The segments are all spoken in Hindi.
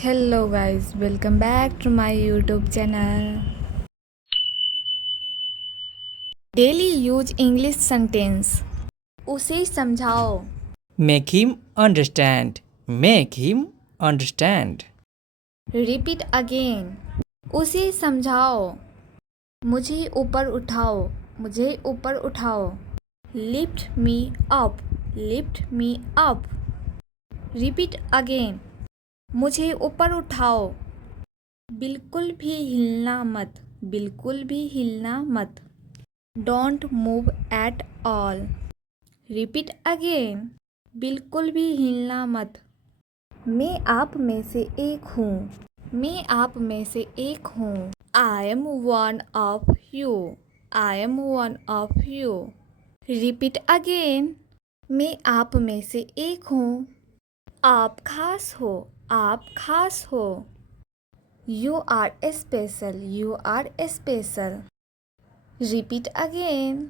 Hello guys, welcome back to my YouTube channel. Daily use English sentence. उसे समझाओ. Make him understand. Make him understand. Repeat again. उसे समझाओ. मुझे ऊपर उठाओ. मुझे ऊपर उठाओ. Lift me up. Lift me up. Repeat again. मुझे ऊपर उठाओ. बिल्कुल भी हिलना मत. बिल्कुल भी हिलना मत. Don't move at all. Repeat again. बिल्कुल भी हिलना मत. मैं आप में से एक हूँ. मैं आप में से एक हूँ. I am one of you. I am one of you. Repeat again. मैं आप में से एक हूँ. आप खास हो. आप खास हो. You are special. You are special. Repeat again.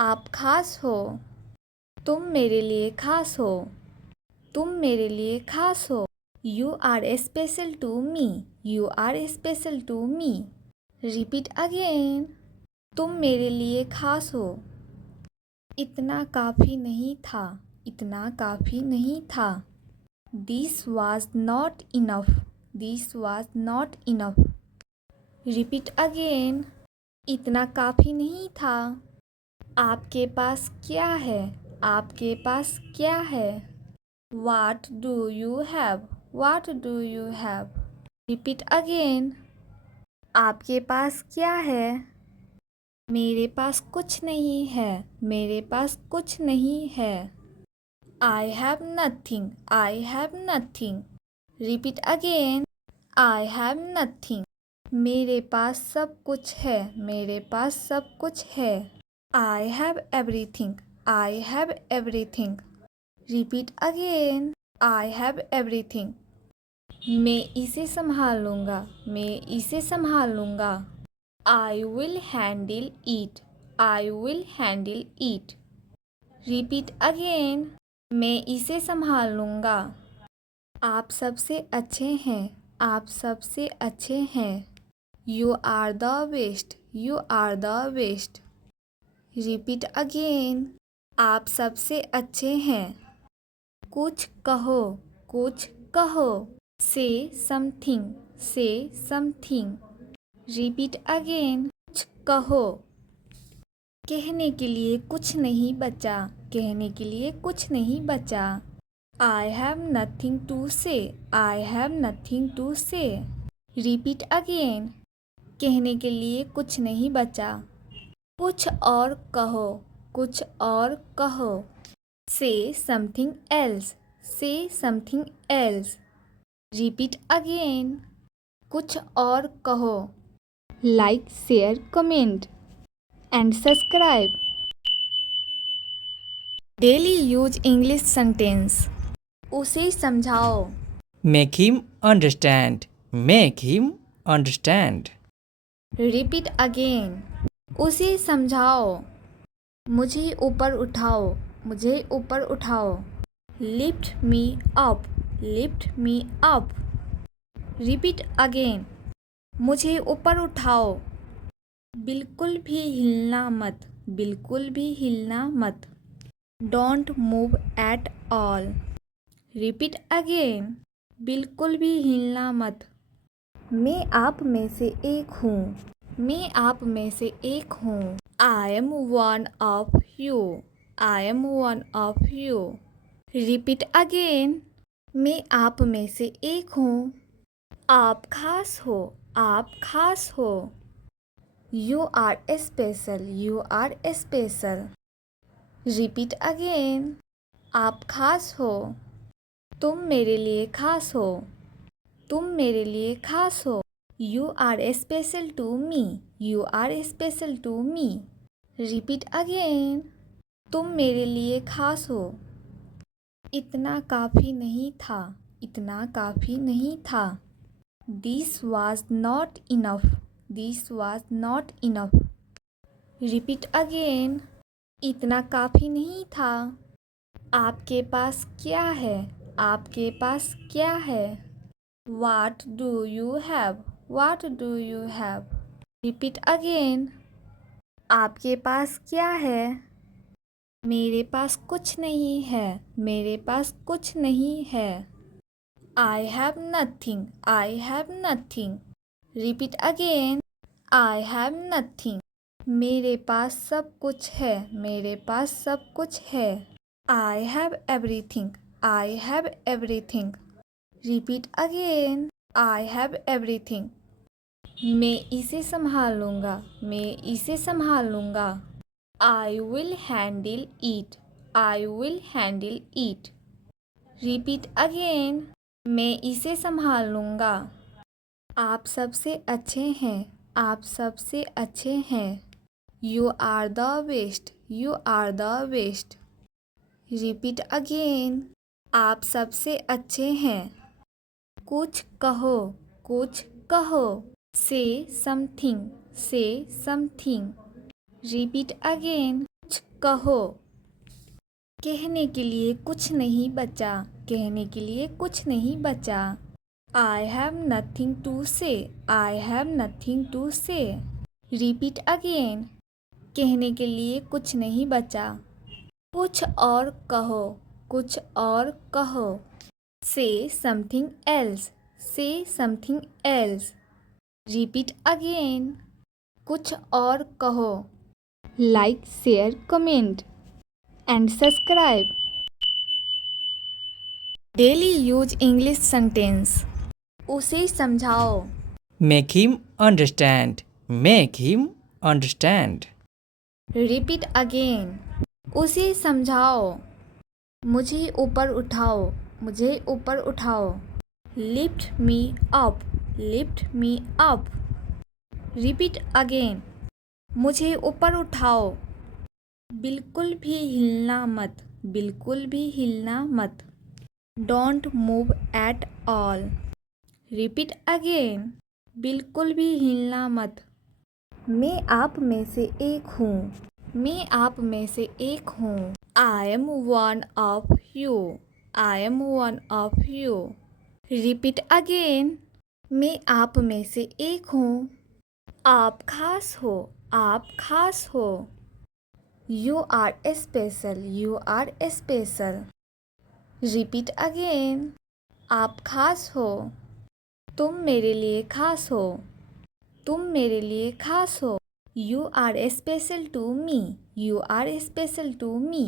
आप खास हो. तुम मेरे लिए खास हो. तुम मेरे लिए खास हो. You are special to me. You are special to me. Repeat again. तुम मेरे लिए खास हो. इतना काफ़ी नहीं था. इतना काफ़ी नहीं था. This was not enough. This was not enough. Repeat again. इतना काफ़ी नहीं था. आपके पास क्या है. आपके पास क्या है. What do you have? What do you have? Repeat again. आपके पास क्या है. मेरे पास कुछ नहीं है. मेरे पास कुछ नहीं है. I have nothing. I have nothing. Repeat again. I have nothing. मेरे पास सब कुछ है. मेरे पास सब कुछ है. I have everything. I have everything. Repeat again. I have everything. मैं इसे संभाल लूँगा. मैं इसे संभाल लूँगा. I will handle it. I will handle it. Repeat again. मैं इसे संभाल लूँगा. आप सबसे अच्छे हैं. आप सबसे अच्छे हैं. You are the best. You are the best. Repeat again. आप सबसे अच्छे हैं. कुछ कहो. कुछ कहो. Say something. Say something. Repeat again. कुछ कहो. कहने के लिए कुछ नहीं बचा. कहने के लिए कुछ नहीं बचा. I have nothing to say. I have nothing to say. Repeat again. कहने के लिए कुछ नहीं बचा. कुछ और कहो. कुछ और कहो. Say something else. Say something else. Repeat again. कुछ और कहो. Like, share, comment and subscribe. Daily use English sentence. उसे समझाओ. Make him understand. Make him understand. Repeat again. उसे समझाओ. मुझे ऊपर उठाओ. मुझे ऊपर उठाओ. Lift me up. Lift me up. Repeat again. मुझे ऊपर उठाओ. बिल्कुल भी हिलना मत. बिल्कुल भी हिलना मत. Don't move at all. Repeat again. बिल्कुल भी हिलना मत. मैं आप में से एक हूँ. मैं आप में से एक हूँ. I am one of you. I am one of you. Repeat again. मैं आप में से एक हूँ. आप खास हो. आप खास हो. You are special. You are special. Repeat again. आप खास हो. तुम मेरे लिए खास हो. तुम मेरे लिए खास हो. You are special to me. You are special to me. Repeat again. तुम मेरे लिए खास हो. इतना काफ़ी नहीं था. इतना काफ़ी नहीं था. This was not enough. This was not enough. Repeat again. इतना काफ़ी नहीं था. आपके पास क्या है. आपके पास क्या है. What do you have? What do you have? Repeat again. आपके पास क्या है? मेरे पास कुछ नहीं है. मेरे पास कुछ नहीं है. I have nothing. I have nothing. Repeat again. I have nothing. मेरे पास सब कुछ है. मेरे पास सब कुछ है. I have everything. I have everything. Repeat again. I have everything. मैं इसे संभाल लूँगा. मैं इसे संभाल लूँगा. I will handle it. I will handle it. Repeat again. मैं इसे संभाल लूँगा. आप सबसे अच्छे हैं. आप सबसे अच्छे हैं. You are the best. You are the best. Repeat again. आप सबसे अच्छे हैं. कुछ कहो. कुछ कहो. Say something. Say something. Repeat again. कुछ कहो. कहने के लिए कुछ नहीं बचा. कहने के लिए कुछ नहीं बचा. I have nothing to say. I have nothing to say. Repeat again. कहने के लिए कुछ नहीं बचा. कुछ और कहो. कुछ और कहो. Say something else. Say something else. Repeat again. कुछ और कहो. Like, share, comment and subscribe. Daily use English sentence. उसे समझाओ. Make him understand. Make him understand. Repeat again. उसे समझाओ. मुझे ऊपर उठाओ. मुझे ऊपर उठाओ. Lift me up. Lift me up. Repeat again. मुझे ऊपर उठाओ. बिल्कुल भी हिलना मत. बिल्कुल भी हिलना मत. Don't move at all. Repeat again. बिल्कुल भी हिलना मत. मैं आप में से एक हूँ. मैं आप में से एक हूँ. I am one of you. I am one of you. Repeat again. मैं आप में से एक हूँ. आप खास हो. आप खास हो. You are special. You are special. Repeat again. आप खास हो. तुम मेरे लिए खास हो. तुम मेरे लिए खास हो. You are special to me. You are special to me.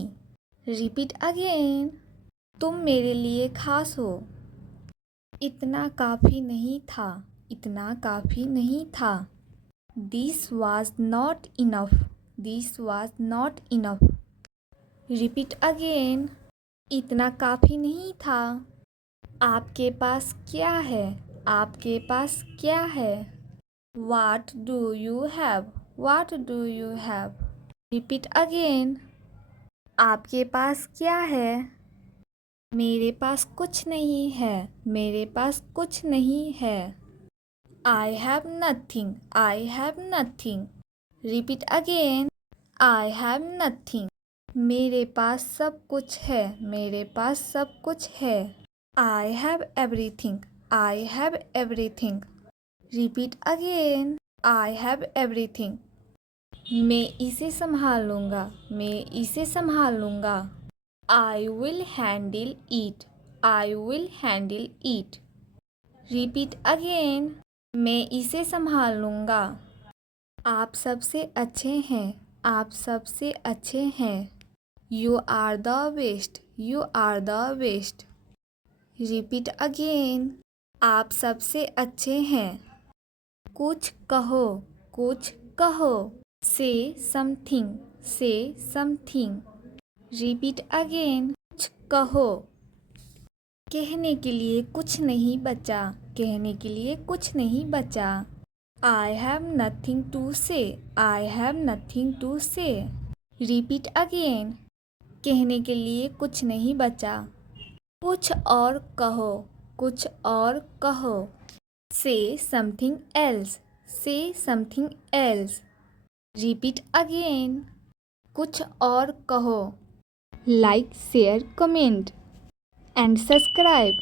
Repeat again. तुम मेरे लिए खास हो. इतना काफ़ी नहीं था. इतना काफ़ी नहीं था. This was not enough. This was not enough. Repeat again. इतना काफ़ी नहीं था. आपके पास क्या है? आपके पास क्या है? What do you have? What do you have? Repeat again. आपके पास क्या है? मेरे पास कुछ नहीं है. मेरे पास कुछ नहीं है. I have nothing. I have nothing. Repeat again. I have nothing. मेरे पास सब कुछ है. मेरे पास सब कुछ है. I have everything. I have everything. Repeat again. I have everything. मैं इसे संभाल लूँगा. मैं इसे संभाल लूँगा. I will handle it. I will handle it. Repeat again. मैं इसे संभाल लूँगा. आप सबसे अच्छे हैं. आप सबसे अच्छे हैं. You are the best. You are the best. Repeat again. आप सबसे अच्छे हैं. कुछ कहो. कुछ कहो. Say something. Say something. Repeat again. कुछ कहो. कहने के लिए कुछ नहीं बचा. कहने के लिए कुछ नहीं बचा. I have nothing to say. I have nothing to say. Repeat again. कहने के लिए कुछ नहीं बचा. कुछ और कहो. कुछ और कहो. Say something else. Say something else. Repeat again. कुछ और कहो. Like, share, comment and subscribe.